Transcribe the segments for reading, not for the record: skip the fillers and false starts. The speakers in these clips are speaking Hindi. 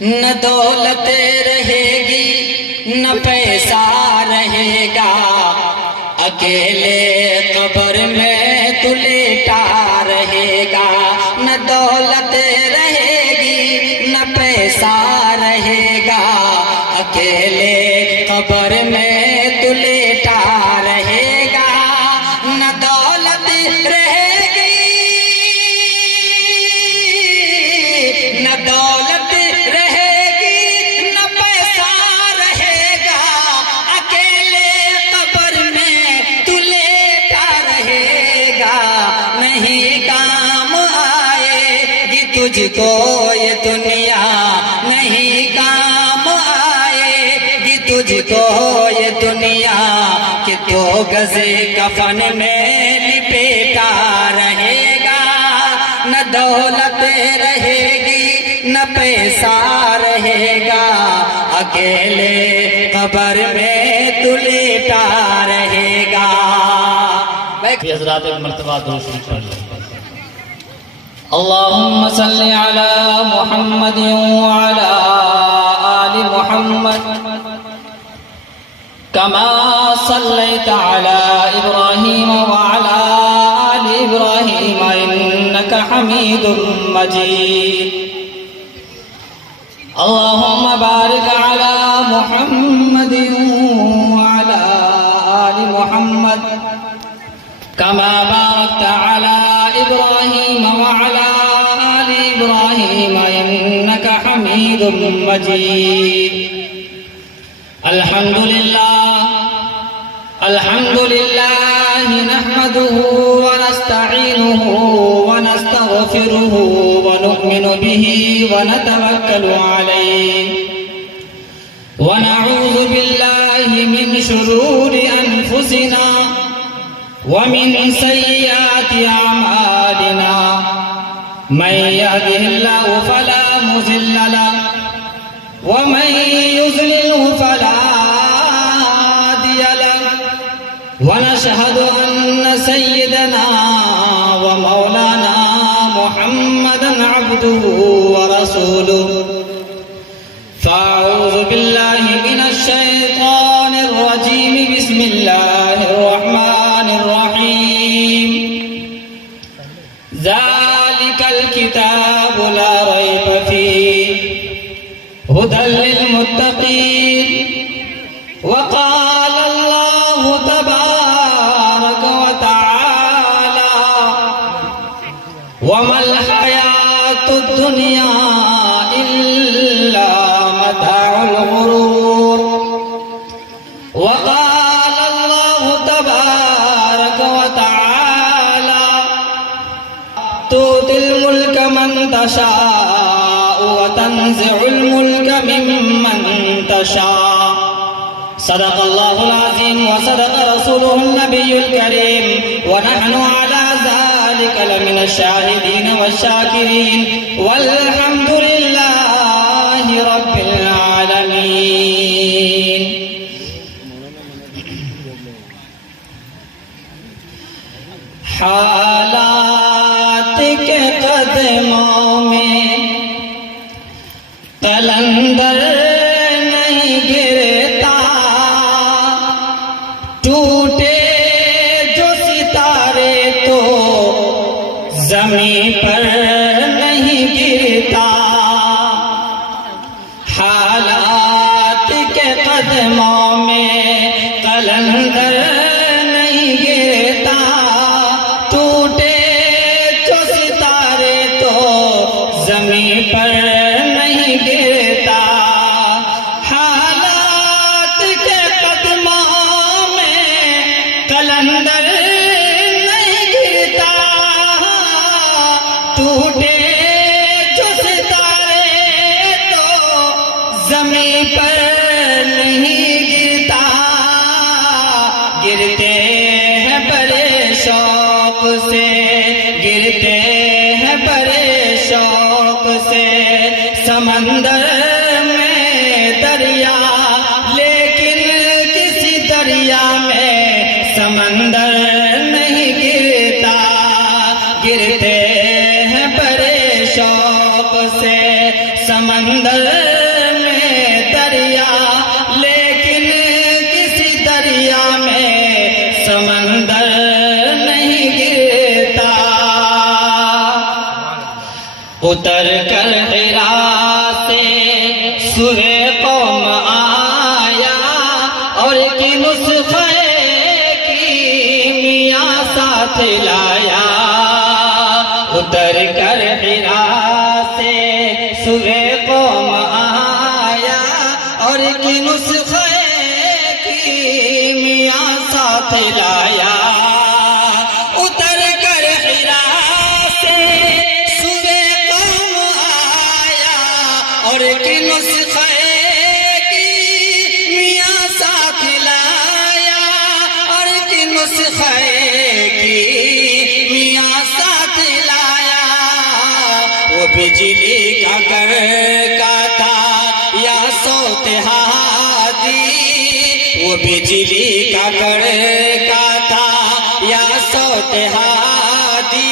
न दौलत रहेगी न पैसा रहेगा, अकेले कब्र में तू लेटा रहेगा। न दौलत रहेगी न पैसा रहेगा, अकेले कब्र में तू लेटा रहेगा। न दौलत रहेगी न दौलत रहेगी न पैसा रहेगा, अकेले कब्र में तू लेटा रहेगा। नहीं काम आएगी तुझको ये दुनिया, नहीं काम आएगी तुझको ये दुनिया, कि तो गज़े कफन में लिपेटा रहेगा। न दौलत रहेगी न पैसा रहेगा, अकेले कब्र में तू लेटा रहेगा। हज़रात एक मर्तबा दुरूद शरीफ पढ़ लो। अल्लाहुम्मा सल्लि अला मुहम्मद व अला आलि मुहम्मद कमा सल्लैता अला इब्राहीम व अला आलि इब्राहीम इन्नका हमीदुम मजीद। अल्लाहुम्मा बारिक अला मुहम्मद व अला आलि मुहम्मद कमा बारकता अला इब्राहीम व अला आलि इब्राहीम इन्नका हमीदुम मजीद। अल्हम्दुलिल्लाह नहमदुहु व नस्तईनुहु व नस्तगफिरुहु व नु'मिनु बिही व नतवक्कलु अलैहि व नऊज़ु बिल्लाहि मिन शुरूरि अनफुसिना व मिन सय्यिआति अमालिना। मन यहदिहिल्लाहु फला मुज़िल्ल लहु व मन युज़लिल्हु फला हादिय लहु। व नशहदु अन्न सय्यदना व मौलाना मुहम्मदन अब्दुहु व रसूलुहु। फ़अऊज़ु बिल्लाहि मिनश शैतानिर रजीम। बिस्मिल्लाहिर रहमानिर रहीम। ज़ालिकल किताबु ला रैब फ़ीहि हुदल लिल मुत्तक़ीन। व क़ाला अल्लाहु तबारक व तआला व मल हयातुद दुनिया इल्ला मताउल गुरूर। व क़ाला अल्लाहु तबारक व तआला तुतिल मुल्क मन तशाअ व तंज़िउल मुल्क मिम्मन तशाअ। सदक़ल्लाहुल अज़ीम व सदक़ रसूलुहुन नबियुल करीम व नहनु अला ज़ालिका लमिनश शाहिदीन वश्शाकिरीन वल्हम्दुलिल्लाहि रब्बिल आलमीन। हालात के कदमों में कलंदर नहीं गिरता, टूटे जो सितारे तो ज़मीं पर नहीं गिरता। हालात के कदमों में कलंदर नहीं गिरता, टूटे जो सितारे तो ज़मीं पर नहीं गिरता। हालात के कदमों में कलंदर नहीं गिरता, टूटे जो सितारे तो ज़मीं पर नहीं गिरता। गिरते हैं बड़े शौक से, गिरते हैं बड़े शौक से समंदर में दरिया, लेकिन किसी दरिया में समंदर नहीं गिरता। गिरते हैं बड़े शौक से समंदर समंदर में दरिया, लेकिन किसी दरिया में समंदर नहीं गिरता। उतर कर हिरा से सूहे कौम आया और की नुस्खे की मियाँ साथ लाया। उतर कर हिरा से सूहे कौम आया और की नुस्खे की मियाँ साथ लाया। उतर कर हिरा से सूहे कौम आया और की नुस्खे की मियाँ साथ लाया और की नुस्खे की मियाँ साथ लाया। वो बिजली का कड़का था या सोतेहादी, वो बिजली का कड़का था या सोतेहादी।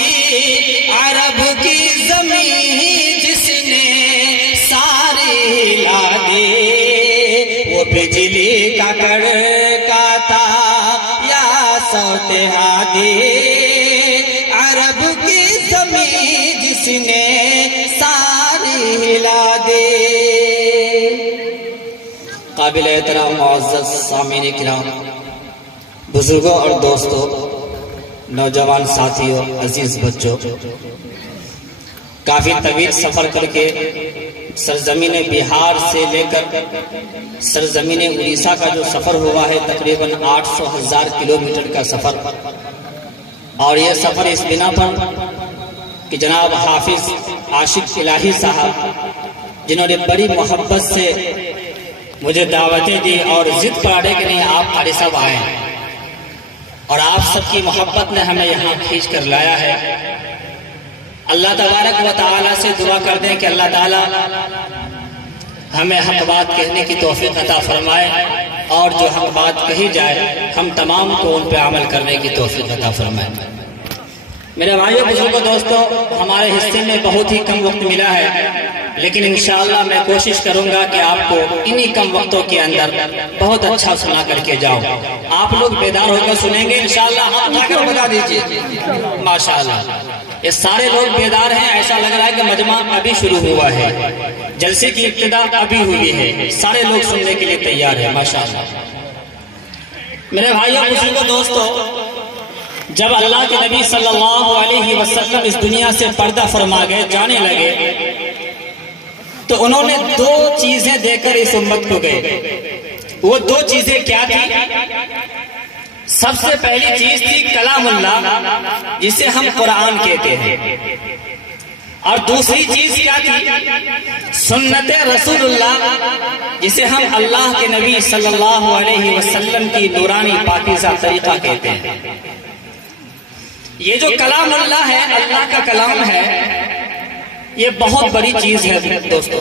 अरब की जमीन जिसने सारी हिला दी, वो बिजली का कड़का था या सोतेहादी। अरब की जमीन जिसने सारी हिला दे। काबिल एहतराम मुअज़्ज़ज़ सामीन किराम, बुजुर्गों और दोस्तों, नौजवान साथियों, अजीज बच्चों, काफी तवील सफर करके सरजमीन बिहार से लेकर सरजमीन उड़ीसा का जो सफर हुआ है तकरीबन 800,000 किलोमीटर का सफर। और यह सफर इस बिना पर कि जनाब हाफिज आशिक इलाही साहब, जिन्होंने बड़ी मोहब्बत से मुझे दावतें दी और जिद पड़ाने के लिए आप कारी साहब आए और आप सबकी मोहब्बत ने हमें यहाँ खींच कर लाया है। अल्लाह तबारक व तआला से दुआ कर दें कि अल्लाह ताला हमें हक बात कहने की तौफीक अता फरमाए और जो हक बात कही जाए हम तमाम को उन पर अमल करने की तौफीक अता फरमाए। मेरे भाइयों, बुजुर्गों, दोस्तों, हमारे हिस्से में बहुत ही कम वक्त मिला है, लेकिन इंशाअल्लाह मैं कोशिश करूंगा कि आपको इन्हीं कम वक्तों के अंदर बहुत अच्छा सुना करके जाऊं। आप लोग बेदार होकर सुनेंगे इंशाअल्लाह। हाथ उठाकर बता दीजिए माशाअल्लाह। ये सारे लोग बेदार हैं, ऐसा लग रहा है कि मजमा अभी शुरू हुआ है, जलसे की इब्तिदा अभी हुई है, सारे लोग सुनने के लिए तैयार है माशाअल्लाह। मेरे भाइयों, बुजुर्गों, दोस्तों, जब अल्लाह के नबी सल्लल्लाहु अलैहि वसल्लम इस दुनिया से पर्दा फरमा गए, जाने लगे, तो उन्होंने दो चीजें देकर इस उम्मत को गए। वो दो चीजें क्या थी? सबसे पहली चीज थी कलामुल्लाह, जिसे हम कुरान कहते हैं, और दूसरी चीज क्या थी? सुन्नत रसूलुल्लाह, जिसे हम अल्लाह के नबी सल्लल्लाहु अलैहि वसल्लम की नूरानी पाकीज़ा तरीका कहते हैं। ये जो कलामुल्लाह है, अल्लाह का कलाम है, ये बहुत बड़ी चीज है दोस्तों।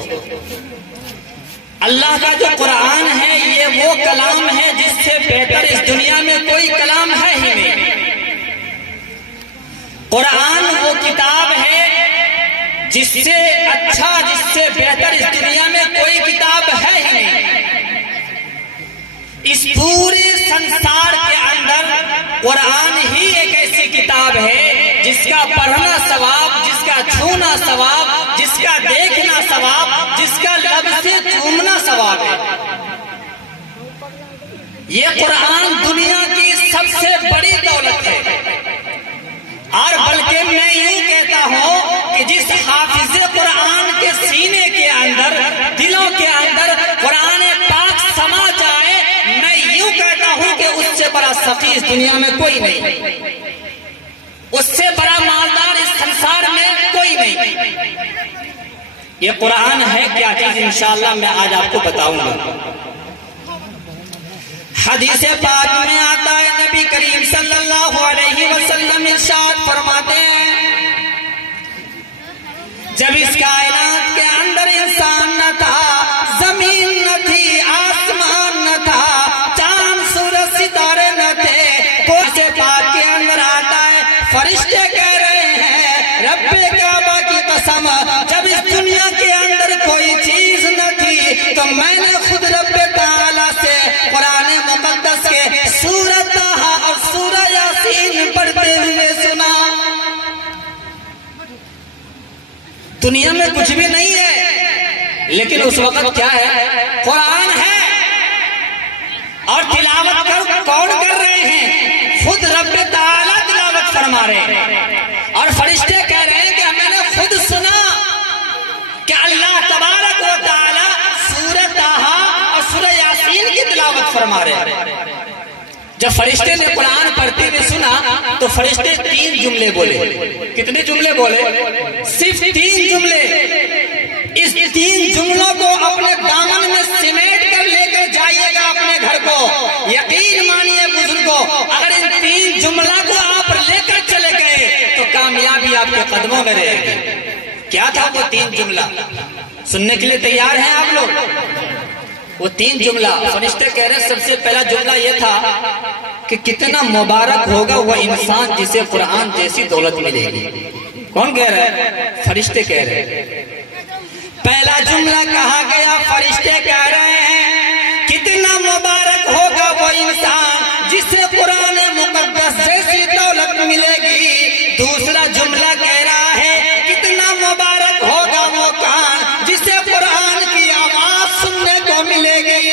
अल्लाह का जो कुरान है, ये वो कलाम है जिससे बेहतर इस दुनिया में कोई कलाम है ही नहीं। कुरान वो किताब है जिससे अच्छा, जिससे बेहतर इस दुनिया में कोई किताब है ही नहीं। इस पूरे संसार के अंदर कुरान ही एक ऐसी किताब है जिसका पढ़ना सवाब, जिसका छूना सवाब, जिसका देखना सवाब, जिसका लब से चूमना सवाब है। ये कुरान दुनिया की सबसे बड़ी दौलत है। और बल्कि मैं यूं कहता हूं कि जिस हाफिज कुरान के सीने के अंदर, दिलों के अंदर कुरान पाक समा जाए, मैं यूं कहता हूं कि उससे बड़ा सखी इस दुनिया में कोई नहीं, उससे बड़ा मालदार इस संसार में कोई नहीं। ये कुरान है क्या चीज, इंशाअल्लाह मैं आज आपको बताऊंगा। हदीस पाक में आता है, नबी करीम सल्लल्लाहु अलैहि वसल्लम इरशाद फरमाते हैं, जब इस कायनात के अंदर इंसान न था, जमीन न थी, आसमान न था, चांद सूरज सितारे न थे, कोई पाक के अंदर आता है, फरिश्ते कह रहे हैं रब्बे काबा की कसम, जब इस दुनिया के अंदर कोई चीज लेकिन उस वक्त क्या है, कुरान है और तिलावत कौन कर रहे हैं? खुद रब्बे ताला तिलावत फरमा रहे हैं और फरिश्ते कह रहे हैं कि मैंने खुद सुना कि अल्लाह तबारक व तआला सूरह ताहा और सूरह यासीन की तिलावत फरमा रहे हैं। जब फरिश्ते ने कुरान पढ़ते हुए सुना तो फरिश्ते 3 जुमले बोले। कितने जुमले बोले? सिर्फ 3 जुमले। इस 3 जुमलों को अपने दामन में सिमेट कर लेकर जाइएगा अपने घर को। यकीन मानिए बुजुर्गों, अगर इन 3 जुमला को आप लेकर चले गए तो कामयाबी आपके कदमों में रहेगी। क्या था वो 3 जुमला? सुनने के लिए तैयार हैं आप लोग? वो 3 जुमला फरिश्ते कह रहे हैं, सबसे पहला जुमला ये था कि कितना मुबारक होगा वह इंसान जिसे कुरान जैसी दौलत मिलेगी। कौन कह रहा है? फरिश्ते कह रहे हैं। पहला जुमला कहा गया, फरिश्ते कह रहे हैं कितना मुबारक होगा वो इंसान जिसे कुरान मुकद्दस जैसी दौलत मिलेगी। दूसरा जुमला कह रहा है कितना मुबारक होगा वो कान जिसे कुरान की आवाज सुनने को मिलेगी।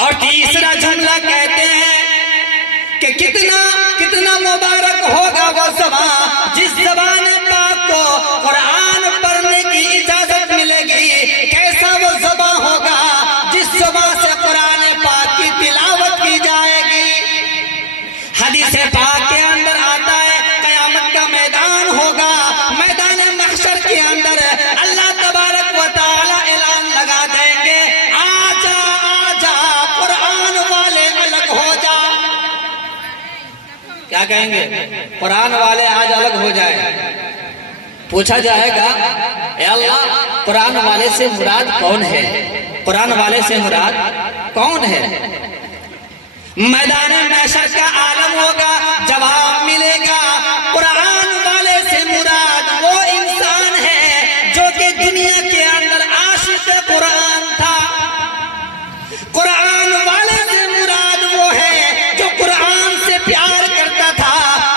और तीसरा जुमला कहते हैं कि कितना मुबारक होगा वो ज़बान जिस ज़बान पाक को कुरान पढ़ने की इजाजत मिलेगी। कैसा वो ज़बान होगा? जिस ज़बान से कुरान पाक की तिलावत की जाएगी। हदीस पाक के अंदर आता है क़यामत का मैदान होगा, मैदान महशर के अंदर अल्लाह तबारक व तआला ऐलान लगा देंगे, आजा आजा कुरान वाले अलग हो जा। क्या कहेंगे? कुरान वाले आज अलग हो जाए। पूछा जाएगा, ए अल्लाह कुरान वाले से मुराद कौन है? कुरान वाले से मुराद कौन है? मैदान महशर का आलम होगा, जवाब मिलेगा कुरान वाले से मुराद वो इंसान है जो कि दुनिया के अंदर आशिक कुरान था। कुरान वाले से मुराद वो है जो कुरान से प्यार करता था,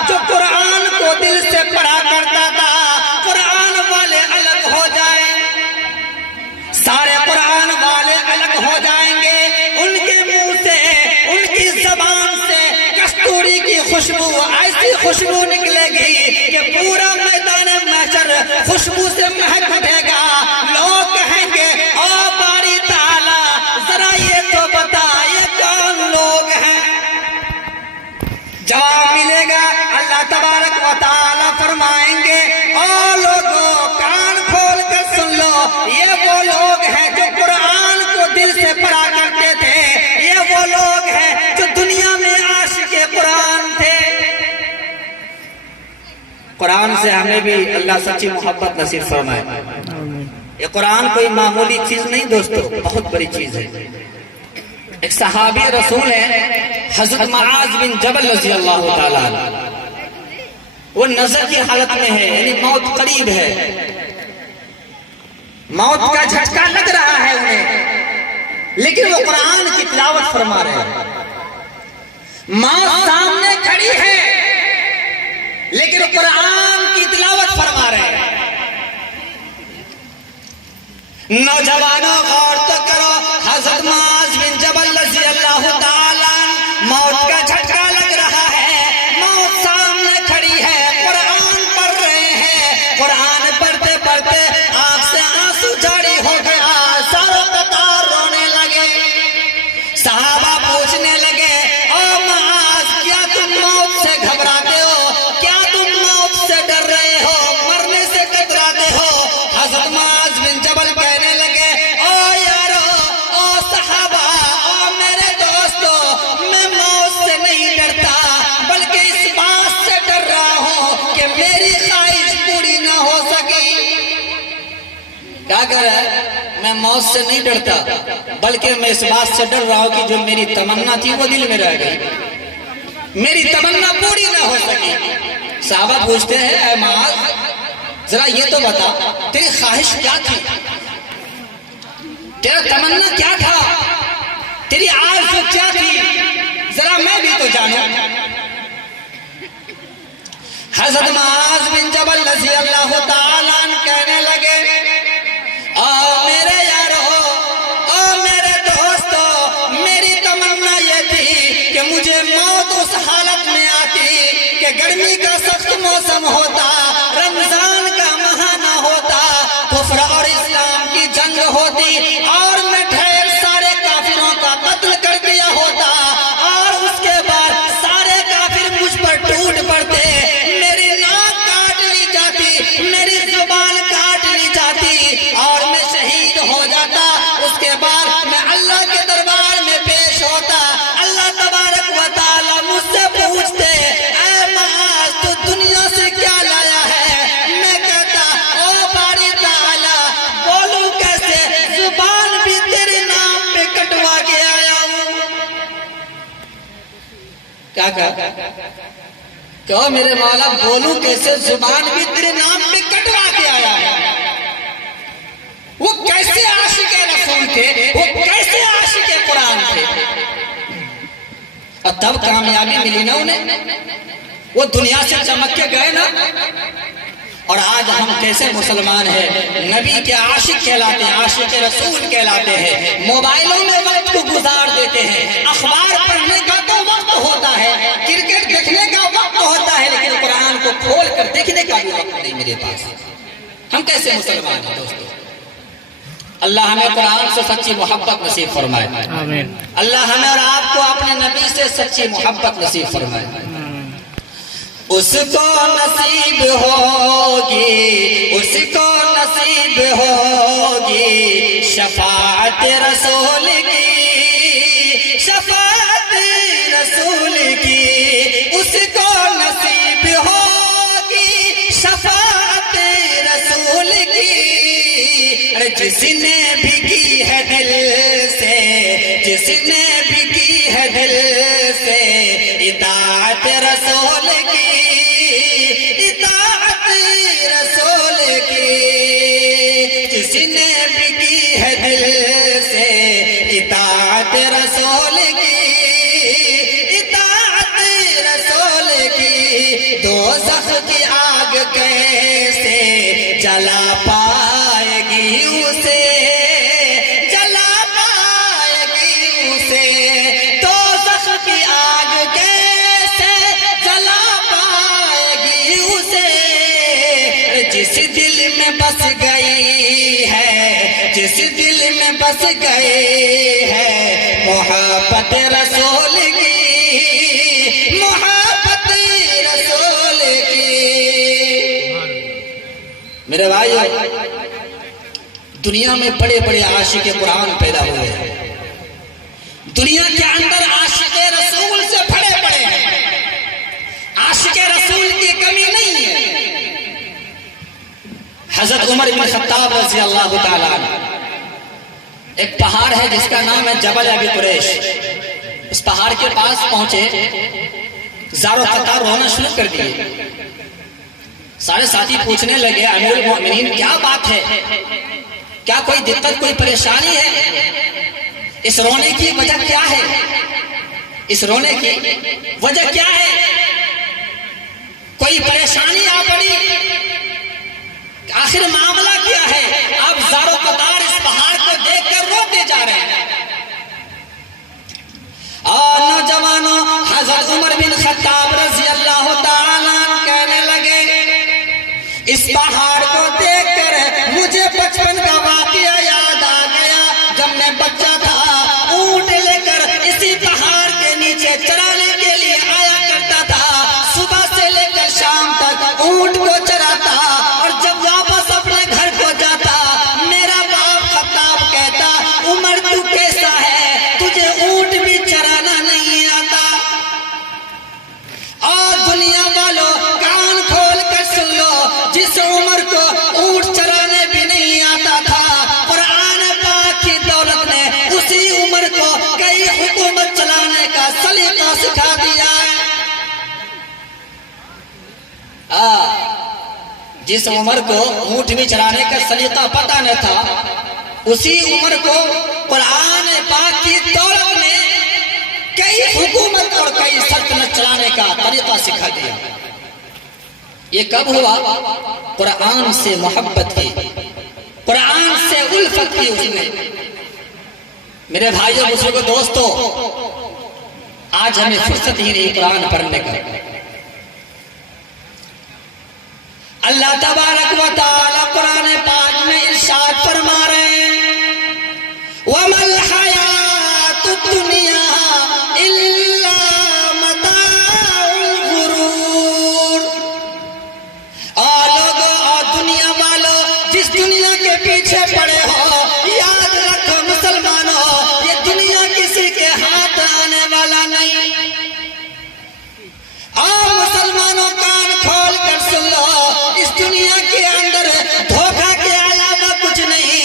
जो कुरान को दिल से पढ़ा करता था। कुरान वाले अलग हो जाए, सारे कुरान वाले अलग हो जाएंगे। उनके मुंह से, उनकी जबान से कस्तूरी की खुशबू, ऐसी खुशबू निकलेगी कि पूरा मैदान महशर खुशबू से महक उठेगा। लोग कहेंगे, ओ बारी ताला जरा ये तो बता ये कौन लोग हैं? जवाब मिलेगा, अल्लाह तबारक व तआला फरमाएंगे, ओ लोगों कान खोल कर सुन लो, ये वो लोग हैं जो कुरान को दिल से पढ़ा करते थे। ये वो लोग हैं जो दुनिया में आशिक़े कुरान थे। कुरान से हमें भी अल्लाह सच्ची मोहब्बत नसीब फरमाए। ये कुरान कोई मामूली चीज नहीं दोस्तों, बहुत बड़ी चीज है। एक सहाबी रसूल है हजरत मुआज बिन जबल रज़ी अल्लाह ताला अन्हु। वो नजर की हालत में है, यानी मौत करीब है, मौत का झटका लग रहा है उन्हें, लेकिन वो कुरान की तिलावत फरमा रहे हैं। मौत सामने खड़ी है लेकिन कुरान की तिलावत फरमा रहे हैं। नौजवानों गौर तो करो, हजरत मुआज बिन जबल रज़ी अल्लाह ताला मौत का झटका लग रहा है, मौत सामने खड़ी है, कुरान पढ़ रहे हैं। कुरान पढ़ते पढ़ते आंख से आंसू जारी हो गया, सारों कतार रोने लगे। सहाबा पूछने लगे, ओ मुआज क्या तुम मौत से घबराते हो? क्या तुम मौत से डर रहे हो? मरने से कतराते हो? हजरत मुआज बिन जबल कहने लगे, ओ यारो, ओ सहाबा, ओ मेरे दोस्तों, मैं मौत से नहीं डरता, बल्कि इस बात से डर रहा हूं कि मेरी ख्वाहिश पूरी ना हो सकी। क्या कह रहा है? मैं मौत से नहीं डरता, बल्कि मैं इस बात से डर रहा हूं कि जो मेरी तमन्ना थी वो दिल में रह गई, मेरी तमन्ना पूरी ना हो सकी। साहबा पूछते हैं, ऐ मुआज जरा ये तो बता, तेरी ख्वाहिश क्या थी? तेरा तमन्ना क्या था? तेरी आरज़ू क्या थी? जरा मैं भी तो जानूं। हजरत मुआज बिन जबल रज़ी अल्लाह ताला अन्हु कहने लगे, क्यों मेरे मौला बोलूं कैसे, जुबान भी तेरे नाम पे कटवा के आया है। वो कैसे आशिक रसूल थे, वो कैसे आशिक कुरान थे, और तब कामयाबी मिली ना उन्हें, वो दुनिया से चमक के गए ना। और आज हम कैसे मुसलमान हैं, नबी के आशिक कहलाते हैं, आशिक रसूल कहलाते हैं, मोबाइलों में वक्त को गुजार देते हैं, अखबार पढ़ने का तो वक्त होता है, क्रिकेट देखने का वक्त होता है, लेकिन कुरान को खोल कर देखने का भी वक्त नहीं मेरे पास। हम कैसे मुसलमान हैं दोस्तों। अल्लाह हमें कुरान से सच्ची मोहब्बत नसीब फरमाए, आमीन। अल्लाह हमें और आपको अपने नबी से सच्ची मोहब्बत नसीब फरमाए। उसको नसीब होगी, उसको नसीब होगी शफाअत रसूल की, शफाअत रसूल की। उसको नसीब होगी शफाअत रसूल की। अरे जिसने भी की है दिल से, जिसने भी की है दिल से इताअत रसूल की, इताअत रसूल की। जिसने भी की है दिल से इताअत रसूल की, इताअत रसूल की। दोज़ख की आग कैसे जला पाएगी उसे, जला पाएगी उसे। दोज़ख की आग कैसे जला पाएगी उसे। जिस दिल में बस गई है, जिस दिल में बस गए है मोहब्बत रसूल की, मोहब्बत रसूल की। मेरे भाइयों, दुनिया में बड़े बड़े आशिक कुरान पैदा हुए हैं, दुनिया के अंदर आशिक रसूल से भरे पड़े हैं, आशिक रसूल की कमी नहीं है। हजरत उमर इब्न खत्ताब रज़ी अल्लाह ताला अन्हु, एक पहाड़ है जिसका नाम है जबल अबी कुरैश। उस पहाड़ के पास पहुंचे, ज़ारो कतार रोना शुरू कर दिए। सारे साथी पूछने लगे, अमीरुल मोमिनीन क्या बात है, क्या कोई दिक्कत, कोई परेशानी है, इस रोने की वजह क्या है, इस रोने की वजह क्या है, कोई परेशानी आ पड़ी, आखिर मामला क्या है। आप ज़ारो कतार इस पहाड़ को देखकर रोते जा रहे हैं। और नौजवानों, हज़रत उमर बिन खत्ताब रज़ी अल्लाह ताला कहने लगे, इस पहाड़ को देखकर मुझे बचपन का वाक़या याद आ गया। जब मैं बच्चा था, ऊंट लेकर इसी पहाड़ के नीचे चराने के लिए आया करता था। सुबह से लेकर शाम तक ऊंट को चराता, और जब वापस अपने घर को जाता, मेरा बाप खत्ताब कहता, उमर तू कैसा है, तुझे ऊंट भी चराना नहीं आता। और दुनिया वालों कान खोल कर सुन लो, जिस उमर को ऊंट चराने भी नहीं आता था, कुरान पाक की दौलत ने उसी उमर को कई हुकूमत चलाने का सलीका सिखा दिया। जिस उमर को ऊंट भी चराने का सलीका पता न था, उसी उमर को कुरान पाक की दौलत ने कई हुकूमत और कई सल्तनत चलाने का तरीका सिखा दिया। ये कब हुआ? कुरान से मोहब्बत की, कुरान से उल्फत की उसने। मेरे भाइयों बुजुर्गों दोस्तों, आज हमें फुर्सत ही नहीं कुरान पढ़ने का। अल्लाह तबारक व तआला कुरान पाक में इरशाद फरमा रहे हैं, वमल हयातुद दुनिया इल्ला मताउल गुरूर। और लोगों और दुनिया वालों, जिस दुनिया के पीछे पड़े हो, याद रखो मुसलमानों, ये दुनिया किसी के हाथ आने वाला नहीं। और मुसलमानों कान खोल कर सुन लो, इस दुनिया के अंदर धोखा के अलावा कुछ नहीं।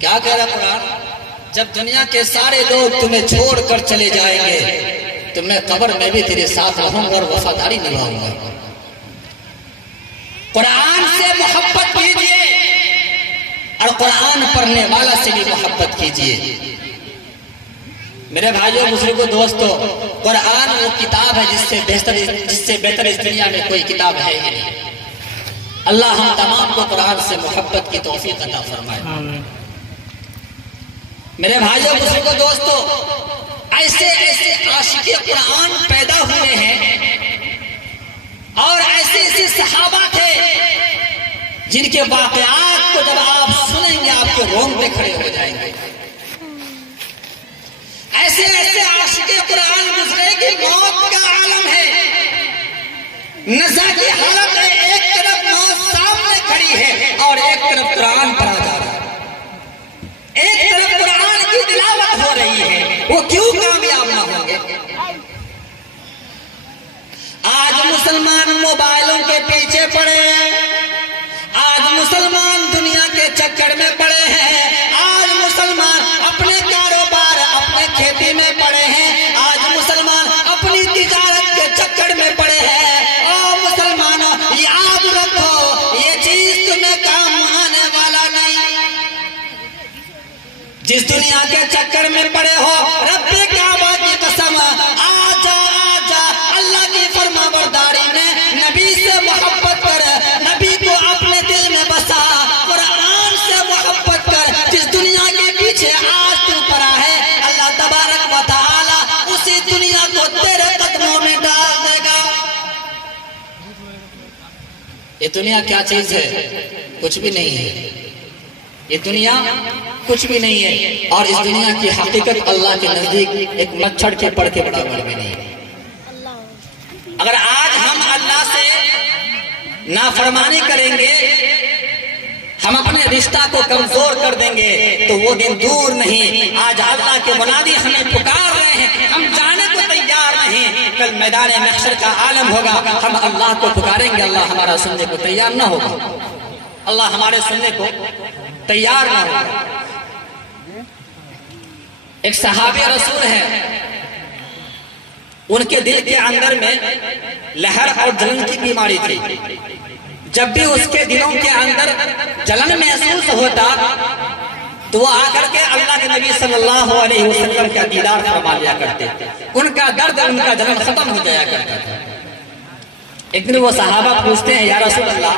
क्या कह रहा कुरान? जब दुनिया के सारे लोग तुम्हें छोड़कर चले जाएंगे तो मैं कब्र में भी तेरे साथ रहूंगा और वफादारी निभाऊंगा। कुरान से मोहब्बत कीजिए और कुरान पढ़ने वाला से भी मोहब्बत कीजिए। मेरे भाइयों बुजुर्गों दोस्तों, कुरान वो किताब है जिससे बेहतर इस दुनिया में कोई किताब है ही नहीं। अल्लाह हम तमाम को कुरान से मोहब्बत की तौफीक अता फरमाए। मेरे भाइयों बुजुर्गों दोस्तों, ऐसे ऐसे आशिक़े कुरान पैदा हुए हैं और ऐसे ऐसे सहाबा थे जिनके वाक़यात को जब आप सुनेंगे आपके रोंगटे खड़े हो जाएंगे। ऐसे ऐसे आशिक़े कुरान गुजरे कि मौत का आलम है, नज़ा की हालत है, एक तरफ मौत सामने खड़ी है और एक तरफ कुरान पढ़ा जा रहा है, एक तरफ कुरान की तिलावत हो रही है। वो क्यों कामयाब ना होंगे? आज मुसलमान मोबाइलों के पीछे पड़े हैं, आज मुसलमान दुनिया के चक्कर में पड़े हैं, आज मुसलमान अपने कारोबार अपने खेती में पड़े हैं, आज मुसलमान अपनी तिजारत के चक्कर में पड़े हैं। और मुसलमानों याद रखो, ये चीज तुम्हें काम आने वाला नहीं। जिस दुनिया के चक्कर में पड़े हो, रब्बे काबा की कसम, आजा आजा, अल्लाह की फरमाबरदारी में नबी से मोहब्बत कर, नबी को अपने दिल में बसा, कुरान से मोहब्बत कर। जिस दुनिया के पीछे आज तू पड़ा है, अल्लाह तबारक व तआला उसी दुनिया को तेरे कदमों में डाल देगा। ये दुनिया क्या चीज है? कुछ भी नहीं है। ये दुनिया कुछ भी नहीं है और इस दुनिया की हकीकत अल्लाह के नजदीक एक मच्छर के पड़ के बराबर भी नहीं है। अगर आज हम अल्लाह से नाफरमानी करेंगे, हम अपने रिश्ता को कमजोर कर देंगे तो वो दिन दूर नहीं। आज अल्लाह के मुनादी हमें पुकार रहे हैं, हम जाने को तैयार नहीं। कल मैदान महशर का आलम होगा, हम अल्लाह को पुकारेंगे, अल्लाह हमारा सुनने को तैयार ना होगा, अल्लाह हमारे सुनने को तैयार ना होगा। एक सहाबी रसूल है, उनके दिल के अंदर में लहर और जलन की बीमारी थी। जब भी उसके दिलों के अंदर जलन महसूस होता तो वो आकर के अल्लाह के नबी सल्लल्लाहु अलैहि वसल्लम का दीदार फरमा लिया करते, उनका दर्द उनका जलन खत्म हो जाया करता था। एक दिन वो सहाबा पूछते हैं, या रसूल अल्लाह,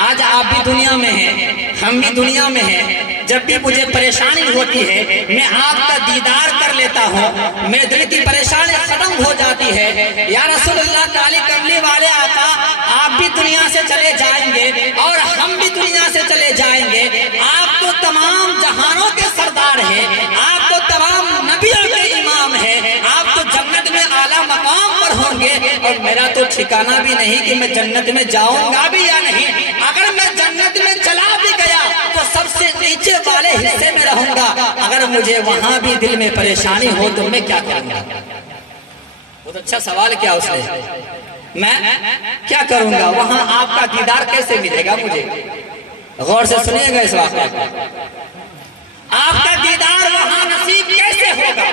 आज आप भी दुनिया में हैं, हम भी दुनिया में हैं, जब भी मुझे परेशानी होती है मैं आपका दीदार कर लेता हूँ, मेरे दिल की परेशानी खत्म हो जाती है। या रसूल अल्लाह, काली कमली वाले आका, आप भी दुनिया से चले जाएंगे और हम भी दुनिया से चले जाएंगे। आप तो तमाम जहानों के सरदार हैं, आप तो तमाम नबियों के इमाम हैं, आप तो जन्नत में आला मकाम पर होंगे और मेरा तो ठिकाना भी नहीं कि मैं जन्नत में जाऊंगा भी या नहीं। अगर मैं जन्नत में चला भी गया तो सबसे नीचे वाले हिस्से में रहूंगा। अगर मुझे वहां भी दिल में परेशानी हो तो मैं क्या करूंगा? बहुत अच्छा सवाल किया उसने। मैं क्या करूंगा? वहां आपका दीदार कैसे मिलेगा मुझे? गौर से सुनिएगा इस वाक़या को। आपका दीदार वहां नसीब कैसे होगा?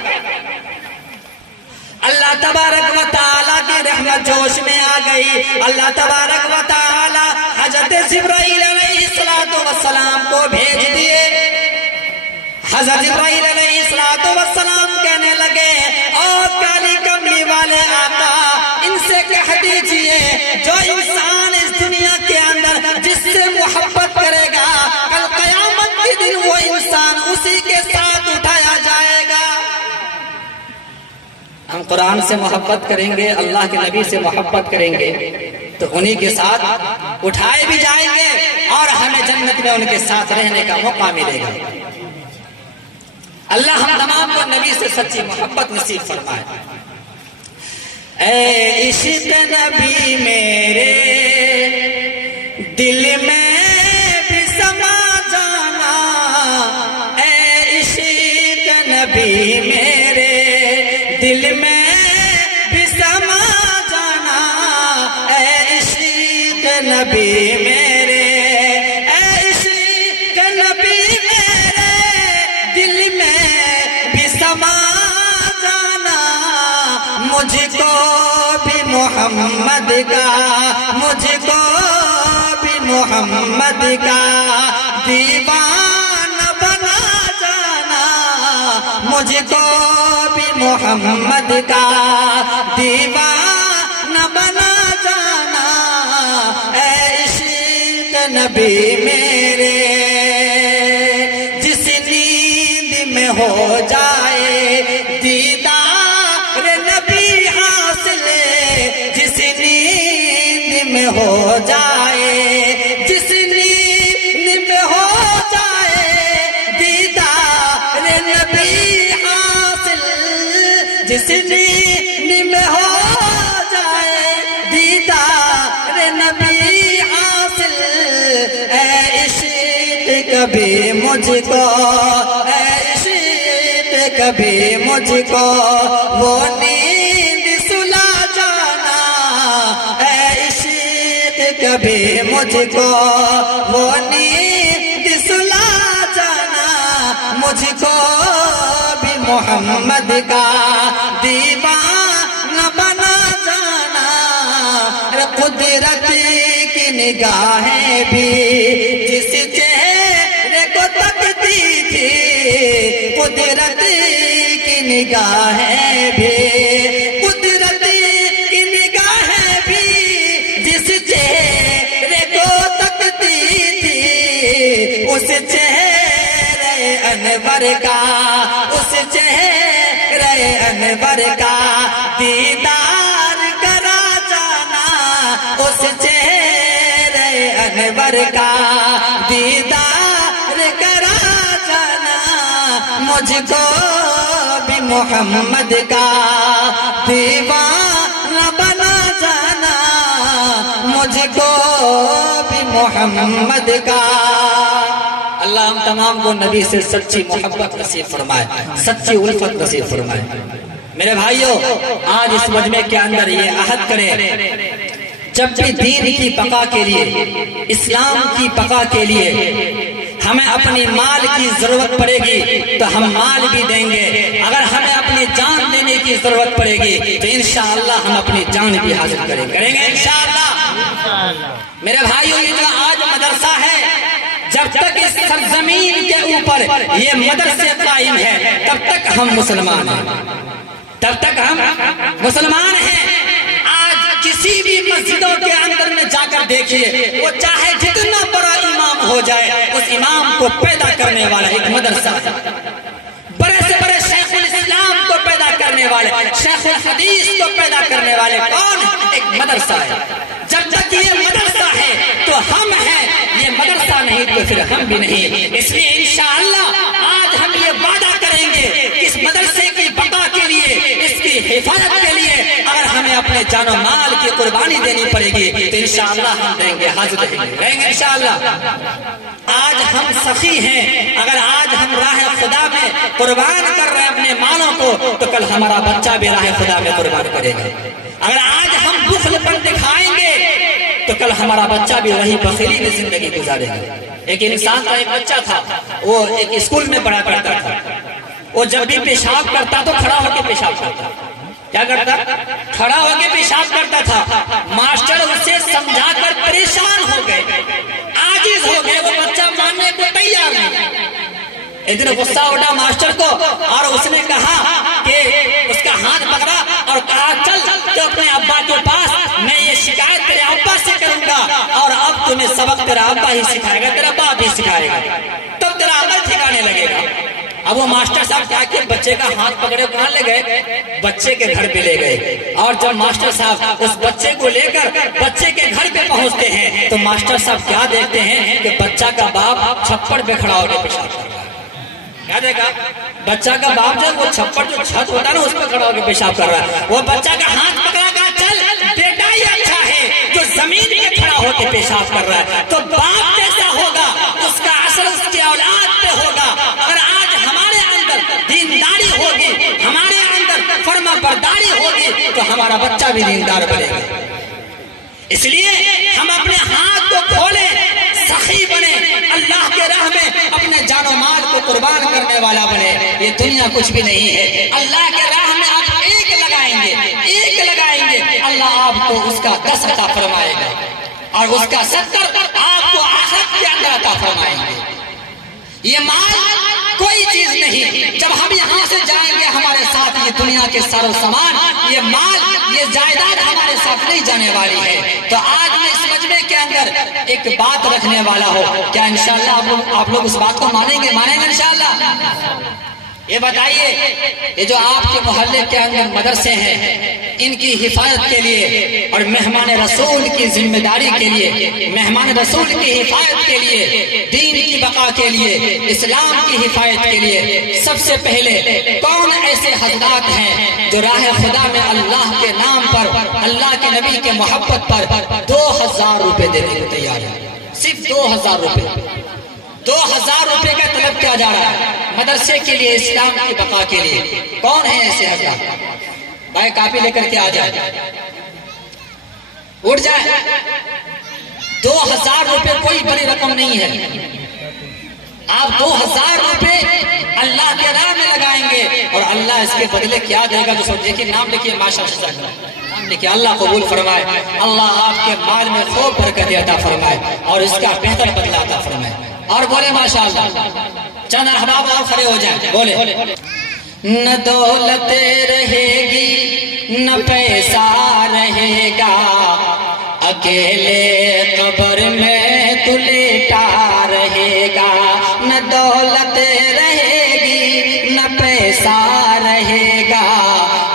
अल्लाह तबारक व तआला की रहमत जोश में आ गई। अल्लाह तबारक व तआला हजरत जिब्राइल अलैहिस्सलातु वस्सलाम को भेज दिए। हजरत जिब्राइल अलैहिस्सलातु वस्सलाम कहने लगे, और काली कमली वाले आका, इनसे कह दीजिए जो इंसान इस दुनिया के अंदर जिससे मोहब्बत करेगा, कल कयामत के दिन वो इंसान उसी के साथ उठाया जाएगा। हम कुरान से मोहब्बत करेंगे, अल्लाह के नबी से मोहब्बत करेंगे तो उन्हीं के साथ उठाए भी जाएंगे और हमें जन्नत में उनके साथ रहने का मौका मिलेगा। अल्लाह हम तमाम को नबी से सच्ची मोहब्बत नसीब फरमाए। ऐ इश्क़ नबी मेरे दिल में भी समा जाना, ऐ इश्क़ नबी मेरे दिल में भी समा जाना, ऐ इश्क़ नबी मेरे, ऐ इश्क़ नबी मेरे मुझको भी मोहम्मद का, मुझको भी मोहम्मद का दीवाना बना जाना, मुझको भी मोहम्मद का दीवाना बना जाना। ऐ इश्क़ नबी मेरे जिस नींद में हो जाए दीदार नबी हासिल, जिस नींद में हो जाए, जिस नींद में हो जाए दीदार नबी हासिल, जिस नींद में हो जाए दीदार नबी हासिल। ऐ इश्क़ कभी मुझको, ऐ इश्क़ कभी मुझको वो नींद सुला जाना, ऐ इश्क़ कभी मुझको वो नींद सुला जाना। मुझको भी मोहम्मद का दीवाना बना जाना। कुदरत की निगाहें भी जिस चेहरे को तकती थी, कुदरत की निगाहें भी, कुदरत की निगाहें भी जिस चेहरे को तकती थी, उस चेहरे अनवर का, उस चेहरे अनवर का दीदार करा जाना, उस चेहरे अनवर का दीदार करा जाना। मुझको भी मोहम्मद का दीवाना बना जाना, मुझको भी मोहम्मद का। अल्लाह हम तमाम को नबी से सच्ची मोहब्बत नसीब फरमाए, सच्ची उल्फत नसीब फरमाए। मेरे भाइयों, आज इस मजमे के अंदर ये अहद करें, जब भी दीन की बका के लिए, इस्लाम की बका के लिए हमें अपनी माल की जरूरत पड़ेगी तो हम माल भी देंगे। अगर हमें अपनी जान देने की जरूरत पड़ेगी तो इंशाअल्लाह हम अपनी जान भी हासिल करेंगे इंशाअल्लाह। मेरे भाइयों, ये जो आज मदरसा है, जब तक इस सरजमीन के ऊपर ये मदरसे कायम है तब तक हम मुसलमान हैं, तब तक हम मुसलमान हैं। आज किसी भी मस्जिदों के अंदर में जाकर देखिए, वो चाहे जितना बड़ा इमाम हो जाए, उस इमाम को पैदा करने वाला एक मदरसा है। बड़े से बड़े शेखुल इस्लाम को पैदा करने वाले, शेखुल हदीस को पैदा करने वाले कौन? एक मदरसा है। जब तक ये मदरसा है तो हम हैं, ये मदरसा नहीं तो फिर हम भी नहीं। इसलिए इंशाअल्लाह आज हम ये वादा करेंगे कि इस मदरसे की बका के लिए, इसकी हिफाजत के लिए अगर हमें अपने जानो माल की कुर्बानी देनी पड़ेगी तो इंशाअल्लाह हम देंगे, हाजिर रहेंगे इंशाअल्लाह। आज हम सखी हैं, अगर आज हम राह खुदा में कुर्बान कर रहे हैं अपने मालों को, तो कल हमारा बच्चा भी राह खुदा में कुर्बान करेगा। अगर आज हम बुखलपन दिखाएंगे तो कल हमारा बच्चा भी वही बखीली में जिंदगी गुजारेगा। एक इंसान का एक बच्चा था, वो एक स्कूल में पढ़ा करता था। वो जब भी पेशाब करता तो खड़ा होकर पेशाब करता। क्या करता? खड़ा होकर पेशाब करता था। मास्टर उसे समझाकर परेशान हो गए, आजिज हो गए, वो बच्चा मानने को तैयार नहीं। एक दिन गुस्सा उठा मास्टर को और उसने कहा कि उसका हाथ पकड़ा और कहा, चल तो अपने अब्बा के पास, मैं ये शिकायत तेरे अब्बा से करूंगा और अब तुम्हें सबक तेरा अब्बा ही सिखाएगा, तेरा बाप ही सिखाएगा, तब तेरा अमल ठिकाने लगेगा। अब वो मास्टर साहब क्या किए, बच्चे का हाथ पकड़े कहाँ ले गए? बच्चे के घर पे ले गए। और जब मास्टर साहब उस बच्चे को लेकर बच्चे के घर पे पहुंचते हैं तो मास्टर साहब क्या देखते हैं कि बच्चा का बाप छप्पड़ पे खड़ा होकर पेशाब कर रहा है। क्या देखा? बच्चा का बाप जब वो छप्पड़ जो छत होता है ना, उस पर खड़ा होकर पेशाब कर रहा है। वो बच्चा का हाथ पकड़ा, कहा चल बेटा ही अच्छा है जो जमीन पे खड़ा होकर पेशाब कर रहा है। तो बाप कैसा होगा, उसका असर उसकी औलाद पे होगा। अगर आज हमारे अंदर दीनदारी होगी, हमारे अंदर फर्माबरदारी होगी, तो हमारा बच्चा भी दीनदार बनेगा। इसलिए हम अपने हाथ को खोलें, सखी बने, अल्लाह के राह में अपने जानो माल को कुर्बान करने वाला बने। ये दुनिया कुछ भी नहीं है। अल्लाह के राह में आप एक लगाएंगे, आपको उसका 10 अता फरमाएगा और उसका 70 आपको आखिरत के अंदर अता फरमाएंगे। ये माल कोई चीज नहीं, जब हम यहाँ से जाएंगे हमारे साथ ये दुनिया के सारे सामान, ये माल, ये जायदाद हमारे साथ नहीं जाने वाली है। तो आज मैं इस मजमे के अंदर एक बात रखने वाला हो, क्या इंशाअल्लाह आप लोग उस बात को मानेंगे इंशाअल्लाह? ये बताइए, ये जो आपके मोहल्ले के अंदर मदरसे हैं, इनकी हिफाजत के लिए और मेहमान रसूल की जिम्मेदारी के लिए, मेहमान रसूल की हिफाजत के लिए, दीन की बका के लिए, इस्लाम की हिफाजत के लिए सबसे पहले कौन ऐसे हजरात हैं जो राह खुदा में अल्लाह के नाम पर, अल्लाह के नबी के मोहब्बत पर 2000 रुपए देने को तैयार है? सिर्फ 2000 रुपए, 2000 रुपए का तलब किया जा रहा है मदरसे के लिए, इस्लाम की बका के लिए। कौन है ऐसे हजरात? भाई कापी लेकर के आ जाए, उठ जाए। 2000 रुपए कोई बड़ी रकम नहीं है। आप 2000 रुपए अल्लाह के राह में लगाएंगे और अल्लाह इसके बदले क्या देगा? जो सब देखिए, नाम लिखिए, माशाअल्लाह नाम लिखिए। अल्लाह कबूल फरमाए, अल्लाह आपके माल में खूब बरकत अता फरमाए और इसका बेहतर बदला अता फरमाए। और बोले माशाअल्लाह। चंद अहबाब और खड़े हो जाए, बोले। न दौलत रहेगी न पैसा रहेगा, अकेले कब्र में तू लेटा रहेगा। न दौलत रहेगी न पैसा रहेगा,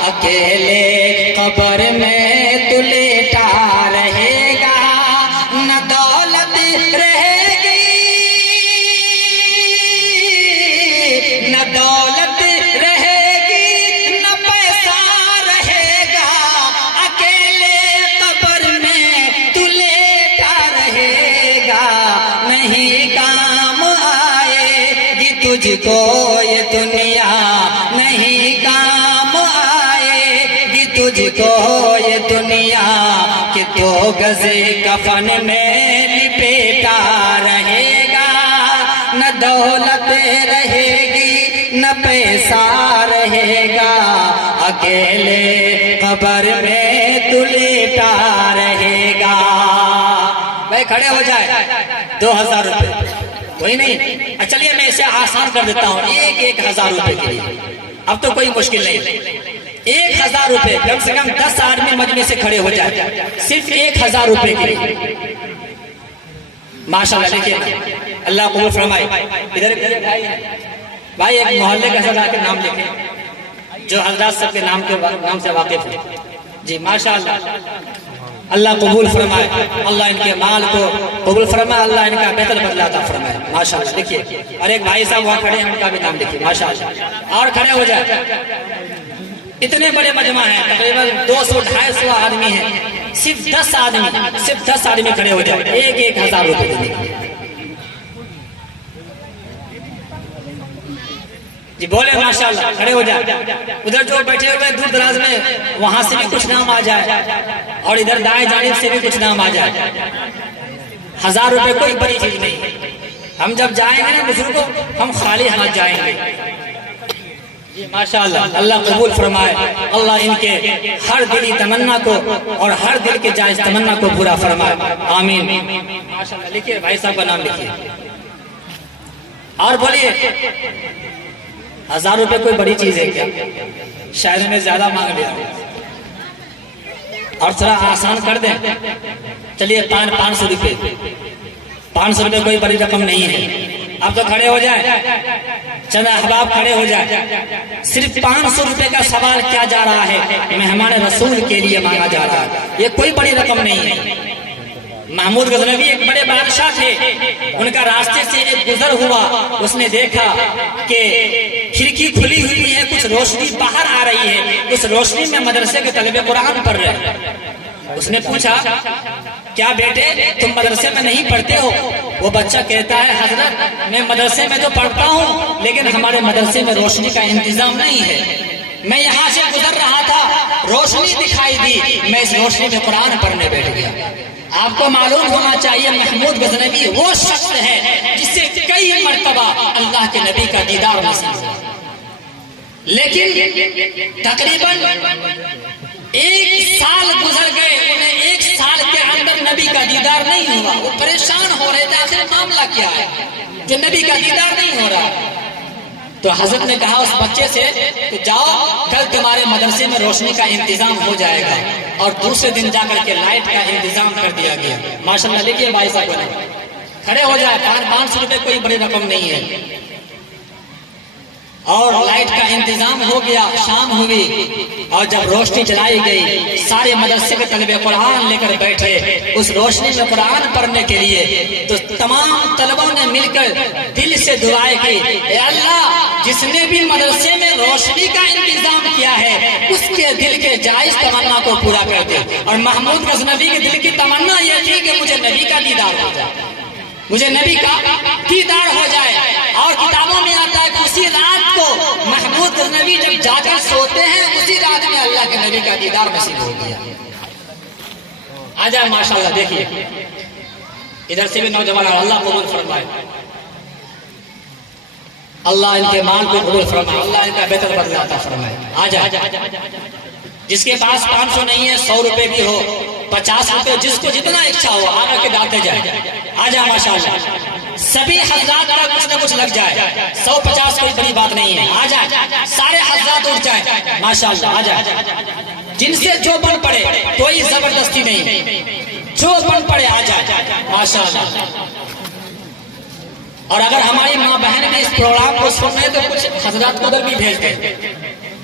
अकेले कब्र में तू लेटा रहेगा। न दौलत रहेगी न दौलत रहेगी न पैसा रहेगा, अकेले कब्र में तू लेटा रहेगा। नहीं काम आएगी तुझको ये दुनिया, नहीं काम आएगी तुझको ये दुनिया, कि 2 गज़े कफन में लिपेटा रहेगा। न दौलत रहेगी न पैसा रहेगा, अकेले कब्र में तू लेटा रहेगा। भाई खड़े हो जाए। 2000 रुपए कोई नहीं। चलिए मैं इसे आसान कर देता हूँ, 1000 रुपए के लिए। अब तो कोई मुश्किल नहीं, 1000 रुपए कम से कम 10 आदमी मजमे से खड़े हो जाए, सिर्फ 1000 रुपए के लिए। माशाअल्लाह, देखिए अल्लाह कबूल फरमाए। इधर भाई एक मोहल्ले का सदा के नाम लिखे, जो हजरत सबके नाम से वाकिफ है जी। माशाअल्लाह, अल्लाह कबूल फरमाए, अल्लाह इनके माल को कबूल फरमाए, अल्लाह इनका बेहतर बदला अता फरमाए। माशाअल्लाह, देखिए और एक भाई साहब वहाँ खड़े हैं, उनका भी नाम लिखिए। माशाअल्लाह, और खड़े हो जाए। इतने बड़े मजमा है, तकरीबन 200-250 आदमी है, सिर्फ 10 आदमी खड़े हो जाए, 1000 रुपए देने जी। बोले माशाअल्लाह, खड़े हो जाए। उधर जो बैठे हुए दूर दराज में, वहां से भी कुछ नाम आ जाए और इधर दाएं जानिब से भी कुछ नाम आ जाए। 1000 रुपए कोई बड़ी चीज नहीं। हम जब जाएंगे ना बुजुर्गों, हम खाली हाथ जाएंगे जी। माशाअल्लाह, अल्लाह कबूल फरमाए, अल्लाह इनके हर दिली तमन्ना को और हर दिल के जायज तमन्ना को पूरा फरमाए, आमीन। माशाअल्लाह, लिखिए भाई साहब का नाम लिखिए और बोलिए। 1000 रुपए कोई बड़ी चीज है क्या? शायद मैं ज्यादा मांग लिया और थोड़ा आसान कर दें। चलिए 500 रुपए, 500 रुपए कोई बड़ी रकम नहीं है। अब तो खड़े हो जाए, चंद अहबाब खड़े हो जाए। सिर्फ 500 रुपए का सवाल क्या जा रहा है, मेहमान रसूल के लिए मांगा जा रहा है। ये कोई बड़ी रकम नहीं है। महमूद गजनवी एक बड़े बादशाह थे, उनका रास्ते से एक गुजर हुआ, उसने देखा कि खिड़की खुली हुई है, कुछ रोशनी बाहर आ रही है, उस रोशनी में मदरसे के तलबे कुरान पढ़ रहे हैं। उसने पूछा, क्या बेटे तुम मदरसे में नहीं पढ़ते हो? वो बच्चा कहता है, हजरत मैं मदरसे में तो पढ़ता हूँ, लेकिन हमारे मदरसे में रोशनी का इंतजाम नहीं है। मैं यहाँ से गुजर रहा था, रोशनी दिखाई दी, मैं इस रोशनी में कुरान पढ़ने बैठ गया। आपको मालूम होना चाहिए, महमूद गजनवी वो शख्स है जिससे कई मर्तबा अल्लाह के नबी का दीदार नसीब हुआ, लेकिन तकरीबन 1 साल गुजर गए, उन्हें 1 साल के अंदर नबी का दीदार नहीं हुआ। वो परेशान हो रहे थे, आखिर मामला क्या है जो नबी का दीदार नहीं हो रहा। तो हजरत ने कहा उस बच्चे से, तो जाओ कल तुम्हारे मदरसे में रोशनी का इंतजाम हो जाएगा। और दूसरे दिन जाकर के लाइट का इंतजाम कर दिया गया। माशाल्लाह, देखिए भाई साहब खड़े हो जाए, 500 रुपए कोई बड़ी रकम नहीं है। और लाइट का इंतजाम हो गया, शाम हुई और जब रोशनी जलाई गई, सारे मदरसे के तलबे कुरान लेकर बैठे उस रोशनी में कुरान पढ़ने के लिए। तो तमाम तलबों ने मिलकर दिल से दुआएं की, ए अल्लाह, जिसने भी मदरसे में रोशनी का इंतजाम किया है उसके दिल के जायज तमन्ना को पूरा कर दे। और महमूद गजनवी के दिल की तमन्ना यह थी कि मुझे नबी का दीदार हो जाए, मुझे नबी का दीदार हो जाए। और किताबों में आता है कि उसी रात को महमूद गजनवी जब जाकर सोते हैं, उसी रात में अल्लाह के नबी का दीदार नसीब हो गया। आ जाए माशाल्लाह, देखिए इधर से भी नौजवान, अल्लाह कबूल फरमाए, अल्लाह इनके माल को कबूल फरमाए, अल्लाह इनका बेहतर बदला अता फरमाए। आ जाए, जिसके पास 500 नहीं है 100 रुपए की हो, 50 रुपए, जिसको जितना इच्छा हो आकर के डालते जाए। आ जाए माशाल्लाह, सभी हज़रात का कुछ न कुछ लग जाए। 100-50 कोई बड़ी बात नहीं है। आ जाए, सारे हज़रात उठ जाए माशाल्लाह। आ जाए, जिनसे जो बन पड़े, कोई जबरदस्ती नहीं, जो बन पड़े आ जाए माशाल्लाह। और अगर हमारी माँ बहन भी इस प्रोग्राम को सुन रहे तो कुछ हज़रात को उधर भी भेज दें,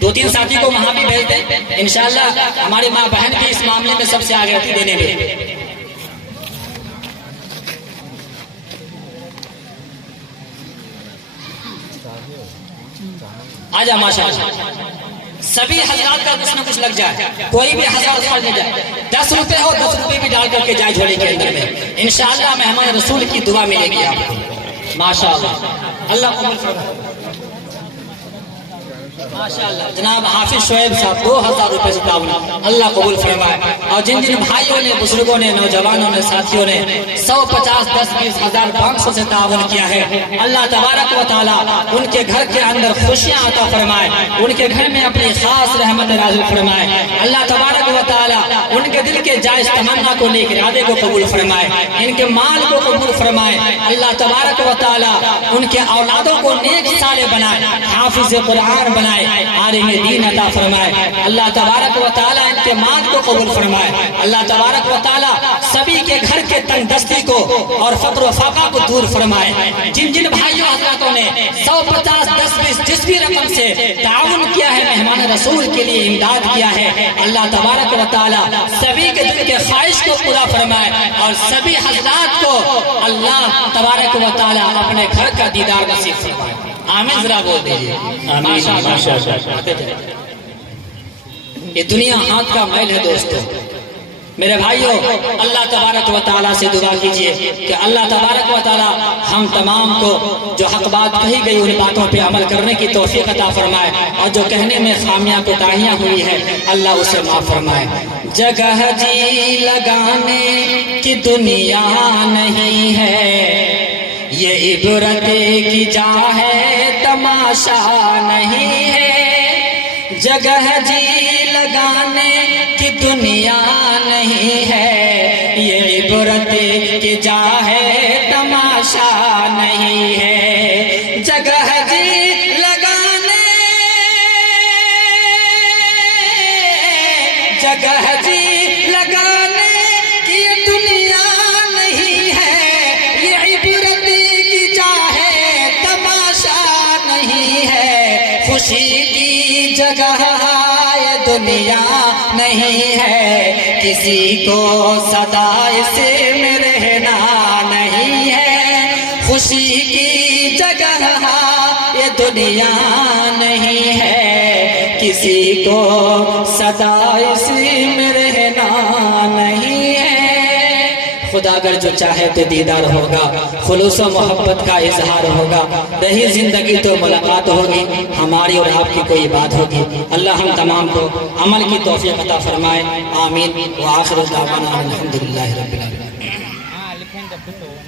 2-3 साथी को वहां भी भेज दें। इंशाल्लाह हमारी माँ बहन भी इस मामले में सबसे आगे रहती देने में। आजा माशाल्लाह, सभी हज़रात का कुछ न कुछ लग जाए, कोई भी हज़रात फर्ज नहीं जाए। 10 रुपए हो, 10 रुपए भी डाल करके जाए झोली के अंदर में। इंशाल्लाह मेहमान रसूल की दुआ मिलेगी आपको माशाल्लाह। अल्लाह कबूल फरमाए माशाल्लाह। जनाब हाफिज शोएब साहब 2000 रुपए से ताउन, अल्लाह कबूल फरमाए। और जिन जिन भाइयों ने, बुजुर्गों ने, नौजवानों ने, साथियों ने 100, 50, 10, 20 हजार 500 से ताउन किया है, अल्लाह तबारक व तआला उनके घर के अंदर खुशियां अता फरमाए, उनके घर में अपनी खास रहमत नाज़िल फरमाए। अल्लाह तबारक व तआला उनके दिल के जायज तमन्ना को लेकर इरादे को कबूल फरमाए, इनके माल को कबूल फरमाए। अल्लाह तबारक व तआला उनके औलादों को नेक साले बनाए, हाफिज कुरान बनाए, आलिम दीन अता फरमाए। अल्लाह तबारक व तआला इनके माल को कबूल फरमाए। अल्लाह तबारक व तआला सभी के घर के तंगदस्ती को और फक्र व फाका को दूर फरमाए। जिन जिन भाइयों हज़रातों ने 100, 50, 10, 20 जिस भी रकम से ताउन किया है, मेहमान रसूल के लिए इमदाद किया है, अल्लाह तबारक व तआला सभी के दिल के ख्वाहिश को पूरा फरमाए। और सभी हज़रात को अल्लाह तबारक व तआला अपने घर का दीदार नसीब फरमाए। आमीन, जरा बोल दीजिए माशाल्लाह। ये दुनिया हाथ का मैल है दोस्तों। मेरे भाइयों, अल्लाह तबारक व तआला से दुआ कीजिए कि अल्लाह तबारक व तआला हम तमाम को जो हक बात कही गई उन बातों पे अमल करने की तौफीक अता फरमाए, और जो कहने में खामियां कोताहियां हुई है अल्लाह उसे माफ फरमाए। जगह जी लगाने की दुनिया नहीं है, ये इबरत की जा है, तमाशा नहीं है। जगह जी लगाने की दुनिया नहीं है, ये इबरत की जा है, तमाशा नहीं है। जगह जी लगाने, जगह जी लगाने की दुनिया नहीं है, ये इबरत की जा है, तमाशा नहीं है। खुशी की जगह ये दुनिया नहीं है, किसी को सदा से में रहना नहीं है। खुशी की जगह ये दुनिया नहीं है, किसी को सदा से में रहना नहीं है। खुदा अगर जो चाहे तो दीदार होगा, खुलूस व मोहब्बत का इजहार होगा, रही जिंदगी तो मुलाकात होगी, हमारी और आपकी कोई बात होगी। अल्लाह हम तमाम को अमल की तौफीक अता फरमाए। आमीन व आखिर दावाना अल्हम्दुलिल्लाहि रब्बिल आलमीन।